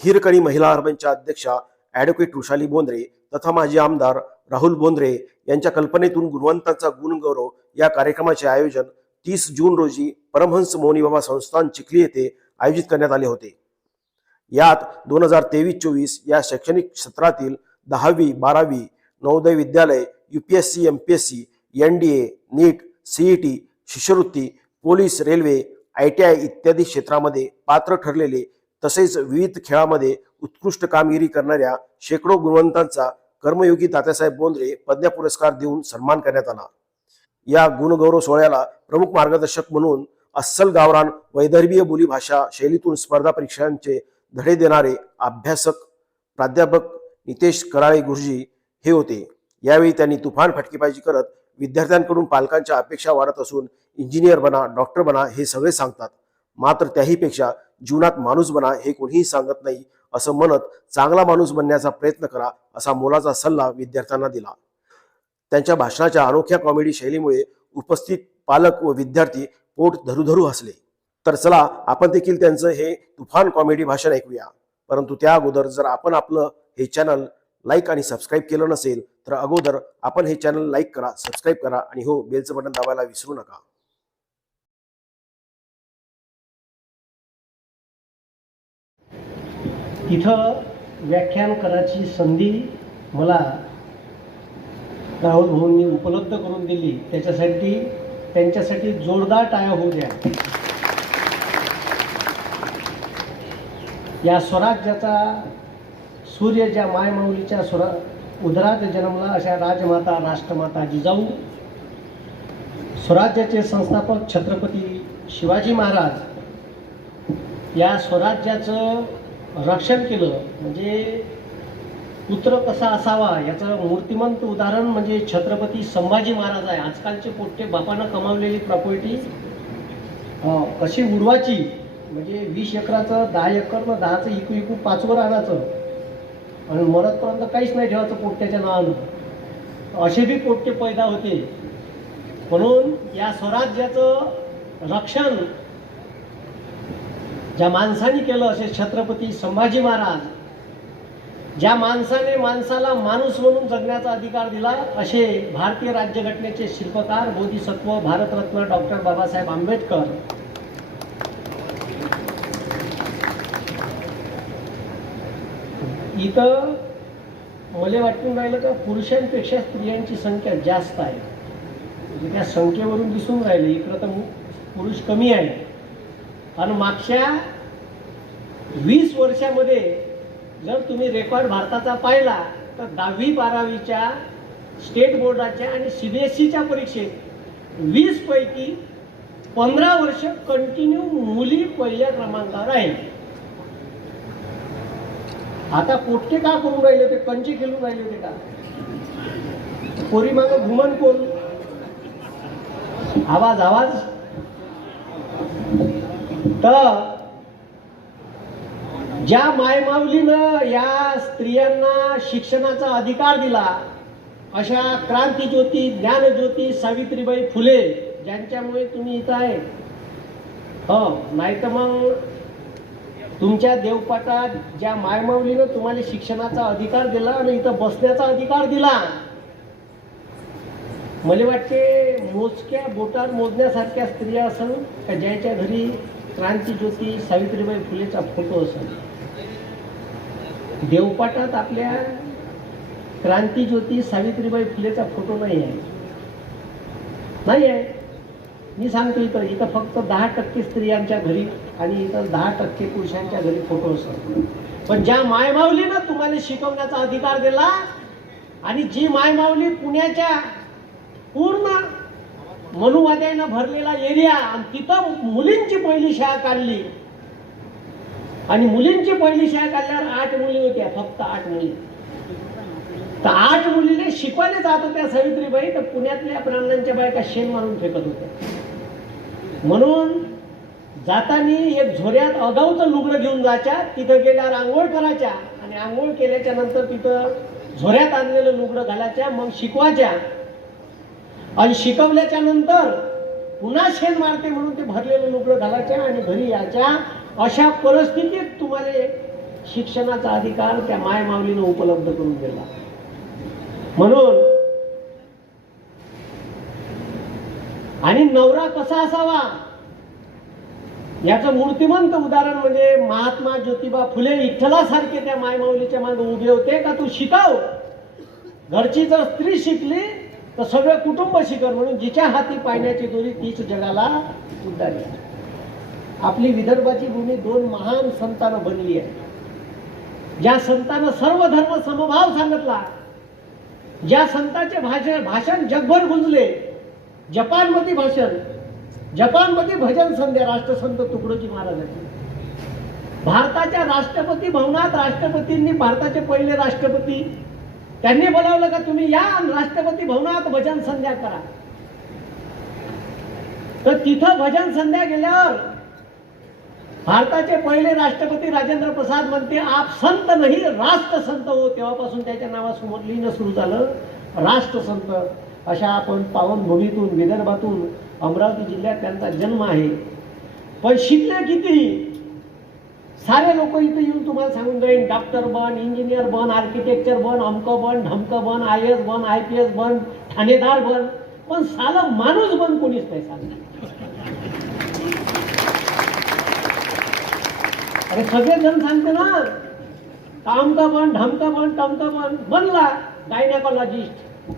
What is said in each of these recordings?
हिरकणी महिला अर्बनच्या अध्यक्षा ॲडव्होकेट वृषाली बोंद्रे तथा माजी आमदार राहुल बोंद्रे यांच्या कल्पनेतून गुणवंतांचा गुणगौरव या कार्यक्रमाचे आयोजन तीस जून रोजी परमहंस मोनीबाबा संस्थान चिखली येथे आयोजित करण्यात आले होते. यात दोन हजार तेवीस चोवीस या शैक्षणिक क्षेत्रातील दहावी बारावी Navodaya Vidyalaya UPSC MPSC N D A NEET CET शिष्यवृत्ती police railway I T I इत्यादी क्षेत्रामध्ये पात्र ठरलेले तसेच विविध खेळामध्ये उत्कृष्ट कामगिरी करणाऱ्या शेकडो गुणवंतांचा कर्मयोगी तात्यासाहेब बोंद्रे पद्म पुरस्कार देऊन सन्मान करण्यात आला. या गुणगौरव सोहळ्याला प्रमुख मार्गदर्शक म्हणून अस्सल गावरान वैदर्भीय बोलीभाषा शैलीतून स्पर्धा परीक्षांचे धडे देणारे अभ्यासक प्राध्यापक नितेश कराळे गुरुजी हे होते. यावेळी त्यांनी तुफान फटकेबाजी करत विद्यार्थ्यांकडून पालकांच्या अपेक्षा वाढत असून इंजिनियर बना डॉक्टर बना हे सगळे सांगतात. मात्र त्याहीपेक्षा जीवनात माणूस बना हे कोणीही सांगत नाही. असं म्हणत चांगला माणूस बनण्याचा प्रयत्न करा असा मोलाचा सल्ला विद्यार्थ्यांना दिला. त्यांच्या भाषणाच्या अनोख्या कॉमेडी शैलीमुळे उपस्थित पालक व विद्यार्थी पोट धरूधरू हसले. तर चला आपण देखील त्यांचं हे तुफान कॉमेडी भाषण ऐकूया. परंतु त्या अगोदर जर आपण आपलं हे चॅनल लाईक आणि सबस्क्राईब केलं नसेल तर अगोदर आपण हे चॅनल लाईक करा सबस्क्राईब करा आणि हो बेलचं बटन दाबायला विसरू नका. तिथं व्याख्यान करायची संधी मला राहुल भाऊंनी उपलब्ध करून दिली. त्याच्यासाठी त्यांच्यासाठी जोरदार टाळ्या होऊ द्या. या स्वराज्याचा सूर्य ज्या मायमाऊलीच्या स्वरा उदरात जन्मला अशा राजमाता राष्ट्रमाता जिजाऊ स्वराज्याचे संस्थापक छत्रपती शिवाजी महाराज या स्वराज्याचं रक्षण केलं. म्हणजे पुत्र कसा असावा याचं मूर्तिमंत उदाहरण म्हणजे छत्रपती संभाजी महाराज आहे. आजकालचे पोट्टे बापानं कमावलेली प्रॉपर्टी कशी उडवायची? म्हणजे वीस एकराचं दहा एकरनं दहाचं इकू इकू पाचवर आणायचं आणि मरतपर्यंत काहीच नाही ठेवायचं पोट्ट्याच्या नावानं. असे बी पोट्टे पैदा होते. म्हणून या स्वराज्याचं रक्षण ज्या माणसाने केलं असे छत्रपती संभाजी महाराज ज्या माणसाने माणसाला माणूस म्हणून जगण्याचा अधिकार दिला असे भारतीय राज्यघटनेचे शिल्पकार बोधिसत्व भारतरत्न डॉक्टर बाबासाहेब आंबेडकर. इथं मला वाटून राहिलं का पुरुषांपेक्षा स्त्रियांची संख्या जास्त आहे. म्हणजे त्या संख्येवरून दिसून राहिले इकडं तर पुरुष कमी आहे आणि मागच्या वीस वर्षामध्ये जर तुम्ही रेकॉर्ड भारताचा पाहिला तर दहावी बारावीच्या स्टेट बोर्डाच्या आणि सी बी एस सीच्या परीक्षेत वीस पैकी पंधरा वर्ष कंटिन्यू मुली पहिल्या क्रमांकावर आहेत. आता पोटके का करून राहिले होते? कंचे खेळून राहिले होते का? पोरी माग घुमन कोण? आवाज आवाज. तर ज्या मायमाऊलीनं या स्त्रियांना शिक्षणाचा अधिकार दिला अशा क्रांतीज्योती ज्ञानज्योती सावित्रीबाई फुले ज्यांच्यामुळे तुम्ही इथं आहे हो नाही तर मग तुमच्या देवपाटात ज्या मायमाऊलीनं तुम्हाला शिक्षणाचा अधिकार दिला आणि इथं बसण्याचा अधिकार दिला. मला वाटते मोजक्या बोटात मोजण्यासारख्या स्त्रिया असं का ज्याच्या घरी क्रांतीज्योती सावित्रीबाई फुलेचा फोटो असेल. देवपाटात आपल्या क्रांतीज्योती सावित्रीबाई फुलेचा फोटो नाही आहे. नाही आहे. मी सांगतो इथं इथं फक्त दहा टक्के स्त्रियांच्या घरी आणि इथं दहा टक्के पुरुषांच्या घरी फोटो असतात पण ज्या मायमाऊलीनं तुम्हाला शिकवण्याचा अधिकार दिला आणि जी मायमाऊली पुण्याच्या पूर्ण मनुवाद्यानं भरलेला एरिया आणि तिथं मुलींची पहिली शाळा काढली. आणि मुलींची पहिली शाळा काढल्यावर आठ मुली होत्या फक्त आठ मुली. तर आठ मुलीने शिकवायला जात होत्या सावित्रीबाई तर पुण्यातल्या ब्राह्मणांच्या बायका शेण मारून फेकत होत्या. म्हणून जातानी एक झोऱ्यात अगाऊचं लुगडं घेऊन जायच्या तिथं गेल्यावर आंघोळ करायच्या. आणि आंघोळ केल्याच्यानंतर तिथं झोऱ्यात आणलेलं लुगडं घालायच्या मग शिकवायच्या. आणि शिकवल्याच्या नंतर पुन्हा शेण मारते म्हणून ते भरलेलं लुगडं घालायच्या आणि घरी याच्या अशा परिस्थितीत तुम्हाला शिक्षणाचा अधिकार त्या मायमावलीनं उपलब्ध करून दिला. म्हणून आणि नवरा कसा असावा? याचं मूर्तिमंत उदाहरण म्हणजे महात्मा ज्योतिबा फुले विठ्ठलासारखे त्या मायमाऊलीच्या मागे उभे होते का तू शिकाव? घरची जर स्त्री शिकली तर सगळं कुटुंब शिखर म्हणून जिच्या हाती पाण्याची दोरी तीच जगाला उद्धारी आपली विदर्भाची भूमी दोन महान संतानं बनली आहे. ज्या संतानं सर्व धर्म समभाव सांगितला ज्या संतांचे भाषण भाषण जगभर गुंजले जपानमध्ये भाषण जपानमध्ये भजन संध्या राष्ट्रसंत तुकडोजी महाराजांची. भारताच्या राष्ट्रपती भवनात राष्ट्रपतींनी भारताचे पहिले राष्ट्रपती त्यांनी बोलावलं का तुम्ही या राष्ट्रपती भवनात भजन संध्या करा. तर तिथं भजन संध्या गेल्यावर भारताचे पहिले राष्ट्रपती राजेंद्र प्रसाद म्हणते आप संत नाही राष्ट्र संत हो. तेव्हापासून त्याच्या नावासमोर लिहिणं सुरू झालं. राष्ट्रसंत अशा आपण पावनभूमीतून विदर्भातून अमरावती जिल्ह्यात त्यांचा जन्म आहे. पण शिकले किती सारे लोक इथे येऊन तुम्हाला सांगून जाईन डॉक्टर बन इंजिनियर बन आर्किटेक्चर बन अमकं बन ढमकं बन आय एस बन आय पी एस बन ठाणेदार बन पण साला माणूस बन कोणीच नाही सांगणार अरे सगळे जण सांगते ना कामका बन ढमका बन टमका बन बनला गायनेकॉलॉजिस्ट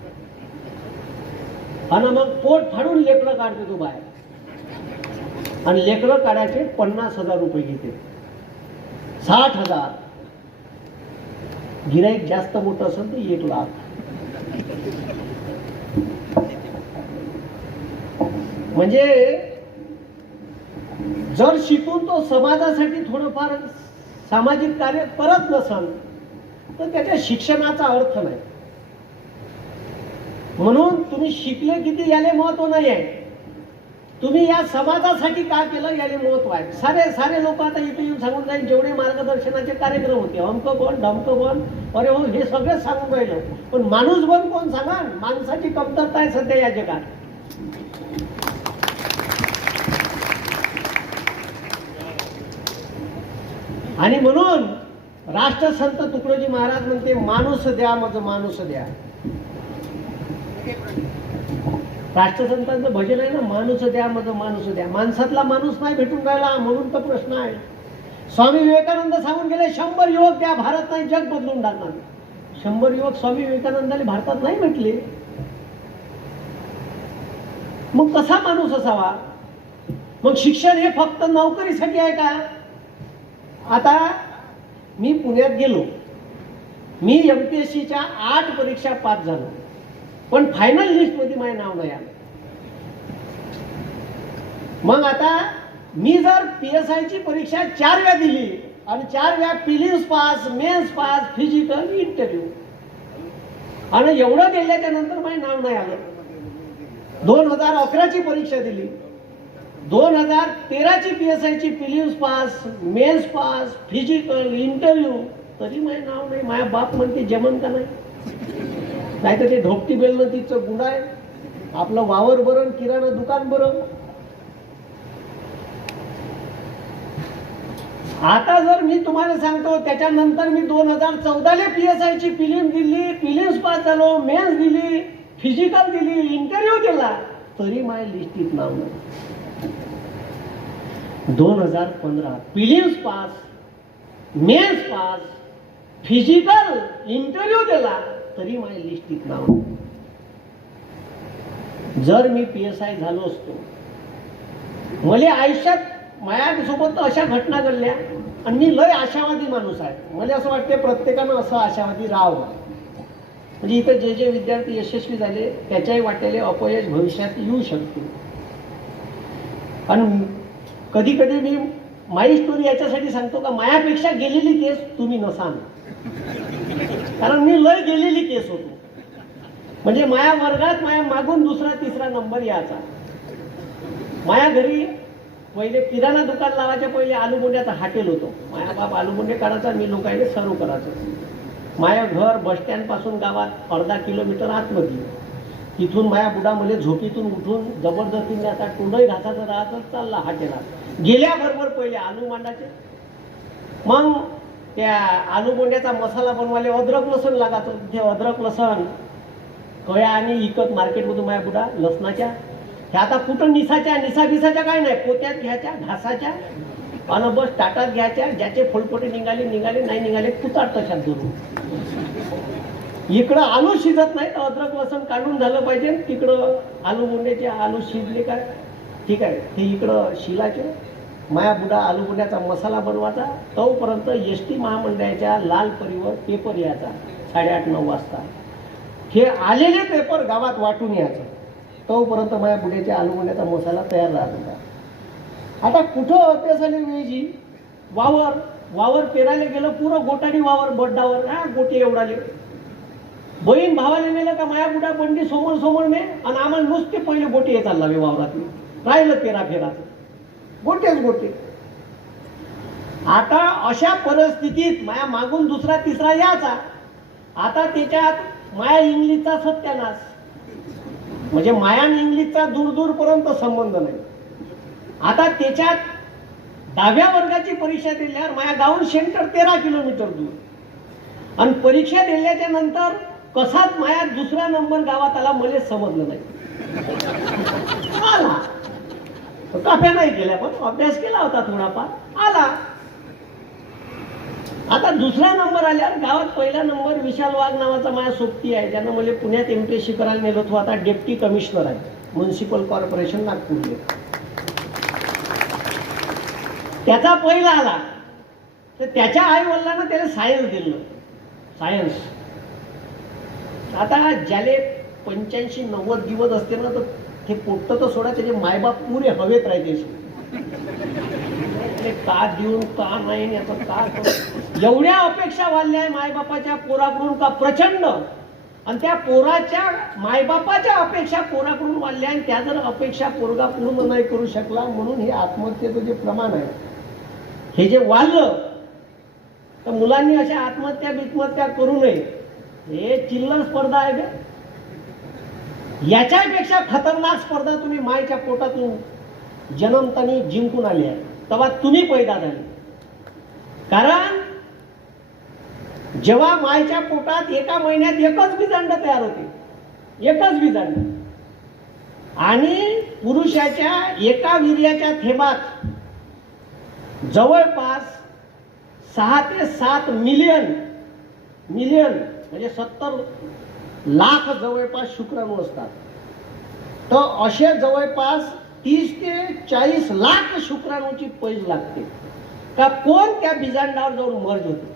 आणि मग पोट फाडून लेकरं काढते तू बाहेर. आणि लेकरं काढायचे पन्नास हजार रुपये घेते. साठ हजार. गिराईक जास्त मोठं असेल तर एक लाख. म्हणजे जर शिकून तो समाजासाठी थोडंफार सामाजिक कार्य करत नसल तर त्याच्या शिक्षणाचा अर्थ नाही. म्हणून तुम्ही शिकले किती याले महत्त्व नाही आहे तुम्ही या समाजासाठी काय केलं याने महत्त्व आहे सारे सारे लोक आता इथे येऊन सांगून जाईल जेवढे मार्गदर्शनाचे कार्यक्रम होते अमक बन ढमक बन अरे हो हे सगळं सांगून राहिलं. पण माणूस बन कोण सांगा? माणसाची कमतरता आहे सध्या या जगात. आणि म्हणून राष्ट्रसंत तुकडोजी महाराज म्हणते माणूस द्या मग माणूस द्या. राष्ट्रसंतांचं भजन आहे ना माणूस द्या मग माणूस द्या. माणसातला माणूस नाही भेटून राहिला म्हणून तर प्रश्न आहे. स्वामी विवेकानंद सांगून गेले शंभर युवक द्या भारत नाही जग बदलून टाकणार. शंभर युवक स्वामी विवेकानंदाने भारतात नाही भेटले. मग कसा माणूस असावा? मग शिक्षण हे फक्त नोकरीसाठी आहे का? आता मी पुण्यात गेलो. मी एम पी एस सीच्या आठ परीक्षा पास झालो. पण फायनल लिस्टमध्ये माझे नाव नाही आलं. मग आता मी जर पी एस आयची परीक्षा चार वेळा दिली आणि चार वेळा prelims pass mains pass physical interview आणि एवढं दिल्याच्या नंतर माझे नाव नाही आलं. दोन हजार अकराची परीक्षा दिली. दोन हजार तेराची पी एस आयची prelims pass mains pass physical interview तरी माझे नाव नाही. माझ्या बाप म्हणते जमन का नाही? नाही तर ते ढोपटी बेलनं तिचं गुण आहे. आपलं वावर बरं किराणा दुकान बरं आता जर मी तुम्हाला सांगतो त्याच्यानंतर मी दोन हजार चौदाला पी एस आयची फिलिम दिली फिलिम्स पास झालो मेन्स दिली फिजिकल दिली इंटरव्ह्यू दिला तरी माझ्या लिस्टीत नाव नाही. दोन हजार पंधरा prelims pass mains pass physical interview दिला. तरी माझ्या लिस्ट नाव जर मी पी एस आय झालो असतो मला आयुष्यात माझ्यासोबत अशा घटना घडल्या आणि मी लय आशावादी माणूस आहे. मला असं वाटते प्रत्येकानं असं आशावादी राहावं. म्हणजे इथं जे जे विद्यार्थी यशस्वी झाले त्याच्याही वाटेले अपयश भविष्यात येऊ शकते. आणि कधी कधी मी माई स्टोरी याच्यासाठी सांगतो का मायापेक्षा गेलेली केस तुम्ही नसाल. कारण मी लय गेलेली केस होतो. म्हणजे माया वर्गात माया मागून दुसरा तिसरा नंबर यायचा. माया घरी पहिले किराणा दुकान लावायच्या पहिले आलूबोंड्याचा हाटेल होतो. माया बाप आलुमुंडे काढायचा मी लोकांनी सर्व करायचं. माया घर बस स्टँडपासून गावात अर्धा किलोमीटर आतमध्ये. तिथून माया बुडा झोपीतून उठून जबरदस्तीने आता टोंडही घासाचं राहतच चालला हाटेला गेल्याबरोबर पहिले आलू मांडायचे. मग त्या आलू बोंड्याचा मसाला बनवायला अद्रक लसूण लागतो ते. अद्रक लसण कया आणि इकत मार्केटमधून माझ्या बुडा लसणाच्या. ह्या आता कुठं निसाच्या निसा बिसाच्या काय नाही पोत्यात घ्यायच्या घासाच्या आणि बस टाटात घ्यायच्या ज्याचे फुलपोटे निघाले निघाले नाही निघाले कुताट तशात धरून. इकडं आलू शिजत नाही तर अद्रक लसण काढून झालं पाहिजे तिकडं आलू बोंड्याचे आलू शिजले काय ठीक आहे ते इकडं शिलाचे. माया बुडा आलू मसाला बनवायचा तोपर्यंत एस टी महामंडळाच्या लाल परीवर पेपर यायचा साडेआठ नऊ वाजता. हे आलेले पेपर गावात वाटून यायचं. तोपर्यंत माया बुड्याच्या आलू मसाला तयार राहत होता. आता कुठं अभ्यासाने वेळची वावर वावर पेरायला गेलं पुरं गोटाने वावर बड्डावर. हा गोटी एवढाले. बहीण भावाला नेलं का माया बुडा बंडी समोर समोर ने? आणि आम्हाला नुसते पहिले गोटी येतात लावे वावरातले राहिलं पेरा फेराचं गोटेच गोटे. आता अशा परिस्थितीत माया मागून दुसरा तिसरा याचा आता त्याच्यात माया इंग्लिशचा सत्यानाश. म्हणजे माया इंग्लिशचा दूर दूरपर्यंत संबंध नाही. आता त्याच्यात दहाव्या वर्गाची परीक्षा दिल्यावर माया गावून सेंटर तेरा किलोमीटर दूर. आणि परीक्षा दिल्याच्या नंतर कसाच माया दुसरा नंबर गावात आला मला समजलं नाही. काफ्या नाही केल्या पण अभ्यास केला होता थोडाफार. आला. आता दुसरा नंबर आल्यावर गावात पहिला नंबर विशाल वाघ नावाचा माझ्या सोबती आहे. ज्यानं मला पुण्यात एम पी करायला नेलो तो आता डेप्टी कमिशनर आहे. म्युन्सिपल कॉर्पोरेशन नागपूरले. त्याचा पहिला आला. तर त्याच्या आई वडिलांना त्याला सायन्स दिलं सायन्स आता ज्याले पंच्याऐंशी नव्वद दिवस असते ना तर हे पोट्ट तर सोडा त्याचे मायबाप पुरे हवेत राहते का देऊन का नाही याचं का एवढ्या अपेक्षा वाढल्या आहे मायबापाच्या पोराकडून का प्रचंड. आणि त्या पोराच्या मायबापाच्या अपेक्षा पोराकडून वाढल्या आणि त्या जर अपेक्षा पोरगा पूर्ण नाही करू शकला म्हणून हे आत्महत्येचं जे प्रमाण आहे हे जे वाढलं तर मुलांनी अशा आत्महत्या बित्महत्या करू नये. हे चिल्लर स्पर्धा आहे का? याच्यापेक्षा खतरनाक स्पर्धा तुम्ही मायच्या पोटातून जन्मतानी जिंकून आली आहे. तेव्हा तुम्ही पैदा झाले. कारण जेव्हा मायच्या पोटात एका महिन्यात एकच बिजांड तयार होते. एकच बिजांड आणि पुरुषाच्या एका वीर्याच्या थेबात जवळपास सहा ते सात मिलियन मिलियन म्हणजे सत्तर लाख जवळपास शुक्राणू असतात. तर असे जवळपास तीस ते चाळीस लाख शुक्राणूची पैज लागते. का कोण त्या बिजांडावर जाऊन मर्ज होते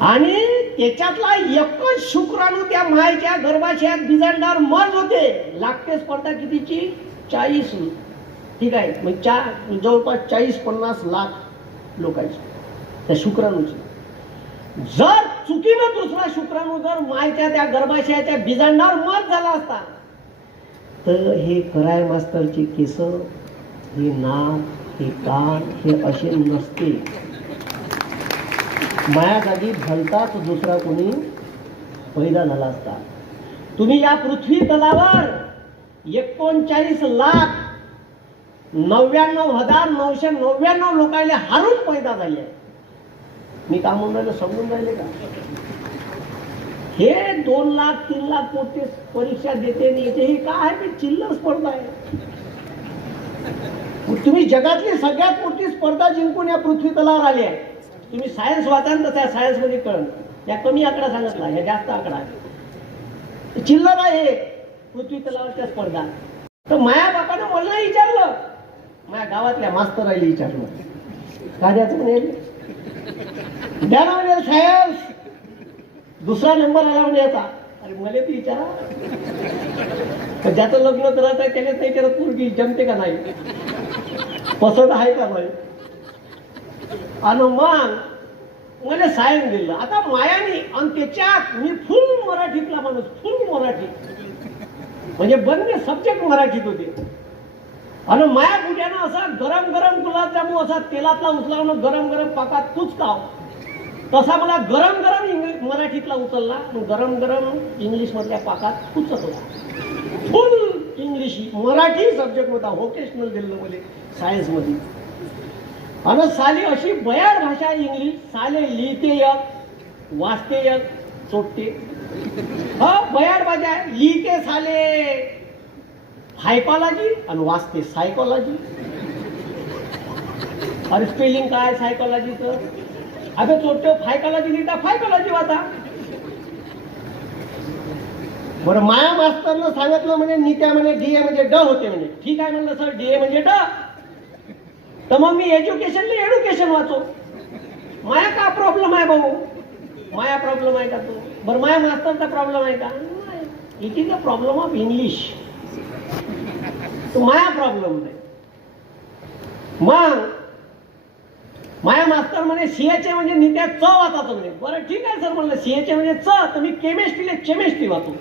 आणि त्याच्यातला एकच शुक्राणू त्या मायच्या गर्भाशयात बिजांडावर मर्ज होते लागते स्पर्धा कितीची? चाळीस. ठीक आहे. मग चा जवळपास चाळीस पन्नास लाख लोकांची. त्या शुक्राणूची. जर चुकीनं दुसरा शुक्राणू जर मायच्या त्या गर्भाशयाच्या बिजांडावर मत झाला असता तर हे कराय मास्तरचे केस हे नाक हे कान हे असे नसते माया जागी भलताच दुसरा कोणी पैदा झाला असता तुम्ही या पृथ्वी तलावर एकोणचाळीस लाख नव्याण्णव हजार नऊशे नव्याण्णव लोकांना हारून पैदा झाले आहे. मी का म्हणून राहिलो? समजून राहिले का? हे दोन लाख तीन लाख मोठे परीक्षा देते येते हे काय आहे? ते चिल्लर स्पर्धा आहे. तुम्ही जगातली सगळ्यात मोठी स्पर्धा जिंकून या पृथ्वी तलावर आली आहे. तुम्ही सायन्स वाचाल तर त्या सायन्समध्ये कळण या कमी आकडा सांगितला या जास्त आकडा आहे. चिल्लर आहे पृथ्वी तलावरच्या स्पर्धा. तर माया बापानं मला विचारलं. माझ्या गावातल्या मास्तर आईला विचारलं काद्याचं म्हणे? द्या ना म्हणे दुसरा नंबर आला म्हणे याचा. अरे मला ते विचारा. ज्याचं लग्न करत आहे त्याने नाही करत मुलगी जमते का नाही? पसंत आहे का नाही? आणि मग मला सायन दिलं. आता मायाने आणि त्याच्यात मी फुल मराठीतला माणूस फुल मराठी. म्हणजे बंद सब्जेक्ट मराठीत होते. आणि माया गुड्यानं असा गरम गरम गुलाबजामू असा तेलातला उचलावणं गरम गरम पाकात तूच खाव तसा मला गरम गरम इंग्लिश मराठीतला उचलला. गरम गरम इंग्लिशमधल्या पाकात पाकात होता. फुल इंग्लिश मराठी सब्जेक्ट होता व्होकेशनल दिलं मला सायन्समध्ये आणि साली अशी बयार भाषा इंग्लिश साले लिहिते यक वाचते यक चोटते हा बयाड भाषा आहे. लिहिते साले. हायकॉलॉजी आणि वाचते सायकॉलॉजी अरे स्पेलिंग काय सायकॉलॉजीचं अबे चोट्ट फायकाला दिली तर फायकाला वाचा बरं माया मास्तरनं सांगितलं म्हणजे नित्या म्हणे डीए म्हणजे ड होते म्हणजे ठीक आहे म्हणलं सर डीए म्हणजे ड. तर मग मी एज्युकेशनली एड्युकेशन वाचो. माया का प्रॉब्लेम आहे भाऊ? माया प्रॉब्लेम आहे का तो? बरं माया मास्तरचा प्रॉब्लेम आहे का? It is a problem of English तो माया प्रॉब्लेम नाही. मग माया मास्तर म्हणे सीएचे म्हणजे नित्या च वाचायचं म्हणे. बरं ठीक आहे सर म्हणलं सीएचे म्हणजे च तर मी केमिस्ट्रीला केमिस्ट्री वाचू.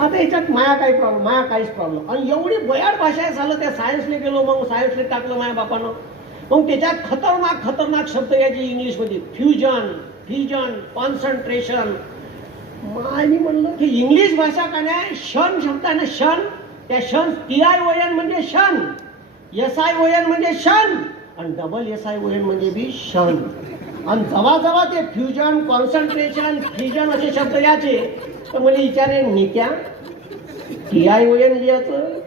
आता याच्यात माया काही प्रॉब्लेम माया काहीच प्रॉब्लेम आणि एवढी बयाड भाषा आहे झालं त्या सायन्सने गेलो मग सायन्सने टाकलं माझ्या बापानं. मग त्याच्यात खतरनाक खतरनाक शब्द यायचे इंग्लिशमध्ये. फ्युजन फ्युजन कॉन्सन्ट्रेशन आणि म्हणलं की इंग्लिश भाषा काय नाही क्षण शब्द आहे ना क्षण त्या क्षण टी आय ओ एन म्हणजे क्षण एस आय ओ एन म्हणजे शन आणि double S I O N म्हणजे बी शन आणि जवा ते फ्युजन कॉन्सन्ट्रेशन फ्युजन असे शब्द याचे तर मला विचारे नित्या टी आय ओ एन लिहायचं?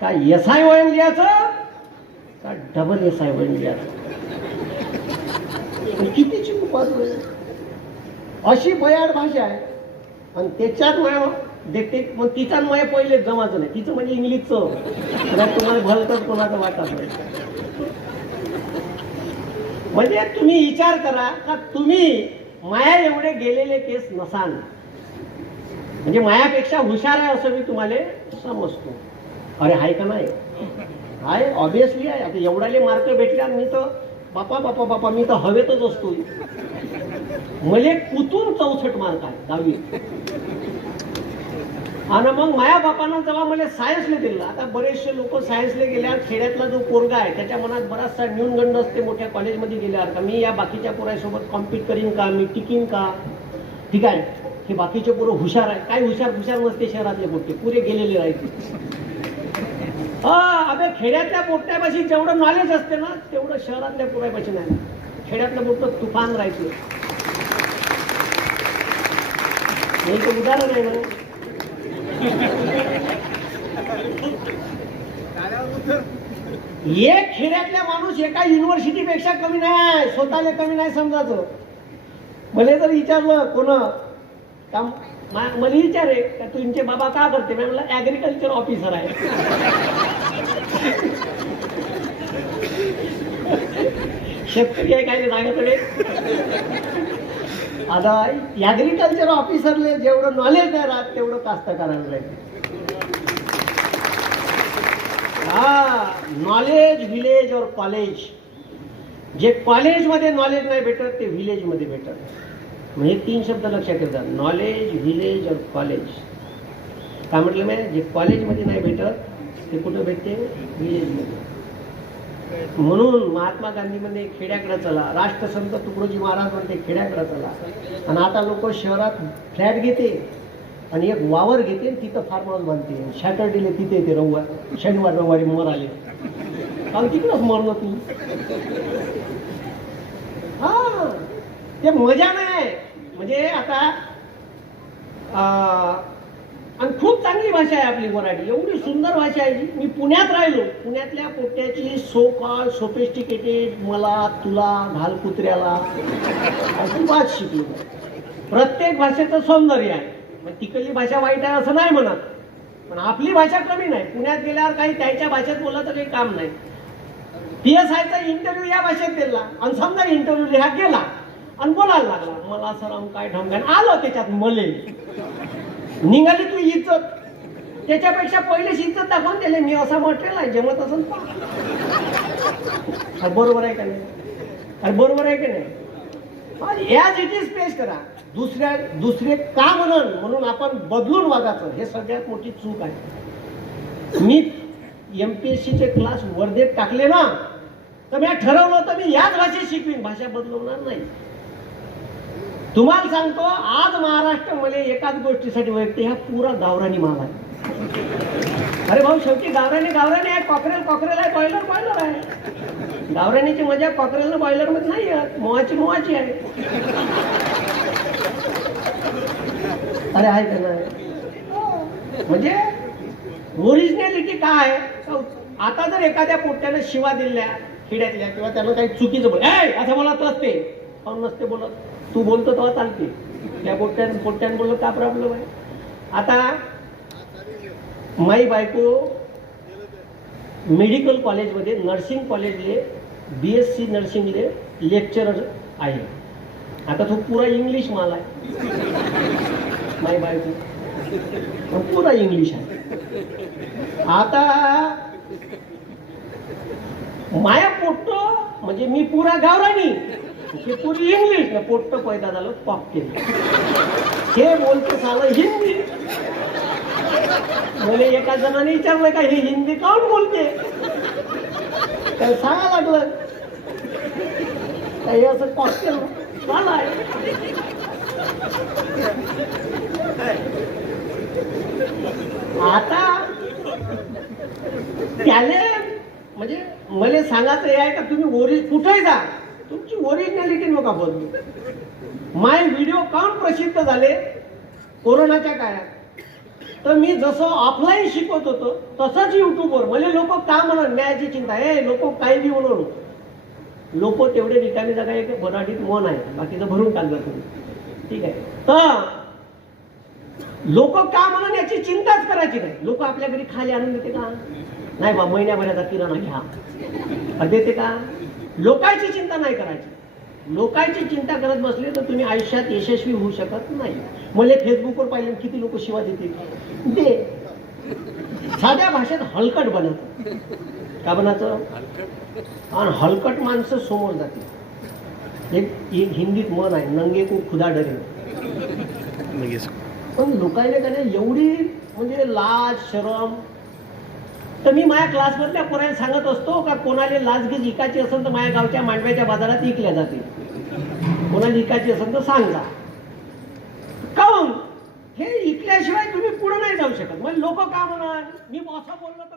का एस आय ओ एन लिहायचं? का double S I O N लिहायचं? कितीची उपास अशी भयाड भाषा आहे. आणि त्याच्यात माया देखते मग तिचा आणि पहिले जमाचं नाही. तिचं म्हणजे इंग्लिशचं. तुम्हाला भलतच कोणाचं वाटत नाही म्हणजे तुम्ही विचार करा का तुम्ही माया एवढे गेलेले केस नसाल. म्हणजे मायापेक्षा हुशार आहे असं मी तुम्हाला समजतो. अरे आहे का नाही? आहे ऑब्विसली आहे. आता एवढाले मार्क भेटले मी तर बापा बापा बापा मी तर हवेतच असतो मले कुतून चौसष्ट मार्क आहे दहावी. आणि मग माया बापानं जेव्हा मला सायन्सला दिलं आता बरेचसे लोक सायन्सला गेल्यावर खेड्यातला जो पोरगा आहे त्याच्या मनात बराचसा न्यूनगंड असते मोठ्या कॉलेजमध्ये गेल्यावर. का मी या बाकीच्या पोरासोबत कॉम्पीट करीन का मी टिकीन का? ठीक आहे? हे बाकीचे पोरं हुशार आहे काय हुशार? हुशार नसते शहरातले मोठे पुरे गेलेले राहते हा अबे खेड्यातल्या पोट्यापाशी जेवढं नॉलेज असते ना तेवढं शहरातल्या पोरापाशी नाही. खेड्यातलं मोठं तुफान राहायचं हे तर उदाहरण आहे ना. एक खेड्यातल्या माणूस एका युनिव्हर्सिटी पेक्षा कमी नाही स्वतःला कमी नाही समजायचं. मला जर विचारलं कोण का मला विचारे का तुमचे बाबा का करते? मी म्हणलं ऍग्रिकल्चर ऑफिसर आहे. शेतकरी आहे काय सांगतडे आता ऍग्रिकल्चर ऑफिसरले जेवढं नॉलेज नाही राहत तेवढं कास्तकारांना हा नॉलेज विलेज और कॉलेज जे कॉलेजमध्ये नॉलेज नाही भेटत ते विलेजमध्ये भेटत. म्हणजे तीन शब्द लक्षात ठेवतात. नॉलेज विलेज और कॉलेज काय म्हटलं मी? जे कॉलेजमध्ये नाही भेटत ते कुठं भेटते? विलेजमध्ये म्हणून महात्मा गांधी म्हणजे खेड्याकडे चला. राष्ट्रसंत तुकडोजी महाराज म्हणते खेड्याकडे चला. आणि आता लोक शहरात फ्लॅट घेते आणि एक वावर घेते आणि तिथं फार्म हाऊस बांधते. सॅटर्डेला तिथे येते रविवार शनिवार रविवारी मर आले काल तिकडंच मरलो तू. हा ते मजा नाही. म्हणजे आता आणि खूप चांगली भाषा आहे आपली मराठी. एवढी सुंदर भाषा आहे जी. मी पुण्यात राहिलो. पुण्यातल्या पोट्याची सो कॉल सोफिस्टिकेटेड मला तुला घाल कुत्र्याला अशी वाच शिकली प्रत्येक भाषेचं सौंदर्य आहे. मग तिकडली भाषा वाईट आहे असं नाही म्हणत. पण आपली भाषा कमी नाही. पुण्यात गेल्यावर काही त्यांच्या भाषेत बोललं तर काही काम नाही. पी एस आयचा इंटरव्ह्यू या भाषेत दिला. आणि समजा इंटरव्ह्यू लिहा गेला. आणि बोलायला लागला. मला सर काय ढंगाने आलं त्याच्यात मले निघाली तू इज्जत. त्याच्यापेक्षा पहिलेच इज्जत दाखवून दिले. मी असा मटेरियल आहे जमत असेल पहा. बरोबर आहे का नाही? अरे बरोबर आहे की नाही? ॲज इट इज पेश करा. दुसऱ्या दुसरे का म्हणून? म्हणून आपण बदलून वागायचं. हे सगळ्यात मोठी चूक आहे. मी एम पी एस सीचे क्लास वर्धेत टाकले ना तर मी ठरवलं होतं मी याच भाषेत शिकवीन. भाषा बदलवणार नाही. तुम्हाला सांगतो आज महाराष्ट्र एकाच गोष्टीसाठी वैयक्तिक ह्या पुरा गावरानी माल आहे. अरे भाऊ शेवटी गावराने गावराने आहे कॉकरेल कॉकरेल आहे बॉयलर बॉयलर आहे. गावरानीची मजा कॉकरेल बॉयलरमध्ये नाही आहे मोहाची मोहाची आहे. अरे आहे का नाही? म्हणजे ओरिजिनॅलिटी काय आहे? आता जर एखाद्या पोट्यानं शिवा दिल्या खेड्यातल्या किंवा त्यानं काही चुकीचं बोल असं बोलत नसते काहून नसते बोलत. तू बोलतो तेव्हा चालते. त्या पोट्यान पोट्यान बोललो का प्रॉब्लेम आहे? आता माई बायको मेडिकल कॉलेजमध्ये नर्सिंग कॉलेजले बी एस सी नर्सिंगले लेक्चरर आहे. आता तो पुरा इंग्लिश माल आहे. माई बायको. पुरा इंग्लिश आहे. आता माया पोट्ट म्हणजे मी पुरा गावरानी. हे पुरी इंग्लिश ना पोट्ट पैदा झालं पाप केलं. हे बोलतो झालं हिंदी. मला एका जणाने विचारलं का हे हिंदी काऊन बोलते? तर सांगा लागलं. काही असं कॉस्टेल झालाय. आता त्याने म्हणजे मला सांगायचं हे आहे का तुम्ही ओरि कुठे जा. तुमची ओरिजिनॅलिटी नका बदलू माय व्हिडिओ काऊन प्रसिद्ध झाले? कोरोनाच्या काळात. तर मी जसं ऑफलाईन शिकवत होतो तसंच युट्यूबवर म्हणजे लोक का म्हणा न्यायाची चिंता. आहे लोक काही बी म्हणून लोक तेवढे रिकामी जागा आहे की मराठीत मन आहे. बाकीचं भरून टाकलं तुम्ही. ठीक आहे. तर लोक का म्हणून याची चिंताच करायची नाही. लोक आपल्या घरी खाली आणून देते का? नाही बा महिन्याभराचा किराणा घ्या. देते का? लोकांची चिंता नाही करायची. लोकांची चिंता करत बसले तर तुम्ही आयुष्यात यशस्वी होऊ शकत नाही. मला फेसबुकवर पाहिलं किती लोक शिवा देतील? दे. साध्या भाषेत हलकट बनत का बनायचं? आणि हलकट माणसं समोर जाते एक एक हिंदीत मन आहे नंगे को खुदा डरे. पण लोकांना त्याने एवढी म्हणजे लाज शरम तर मी माझ्या क्लासमधल्या पोरांना सांगत असतो का कोणाला लाचगीज इकायची असेल तर माझ्या गावच्या मांडव्याच्या बाजारात इकल्या जाते. कोणाला इकायची असेल तर सांगा. काऊन हो? हे? इकल्याशिवाय तुम्ही पुढे नाही जाऊ शकत. मग लोक का म्हणाल मी असं बोललो तर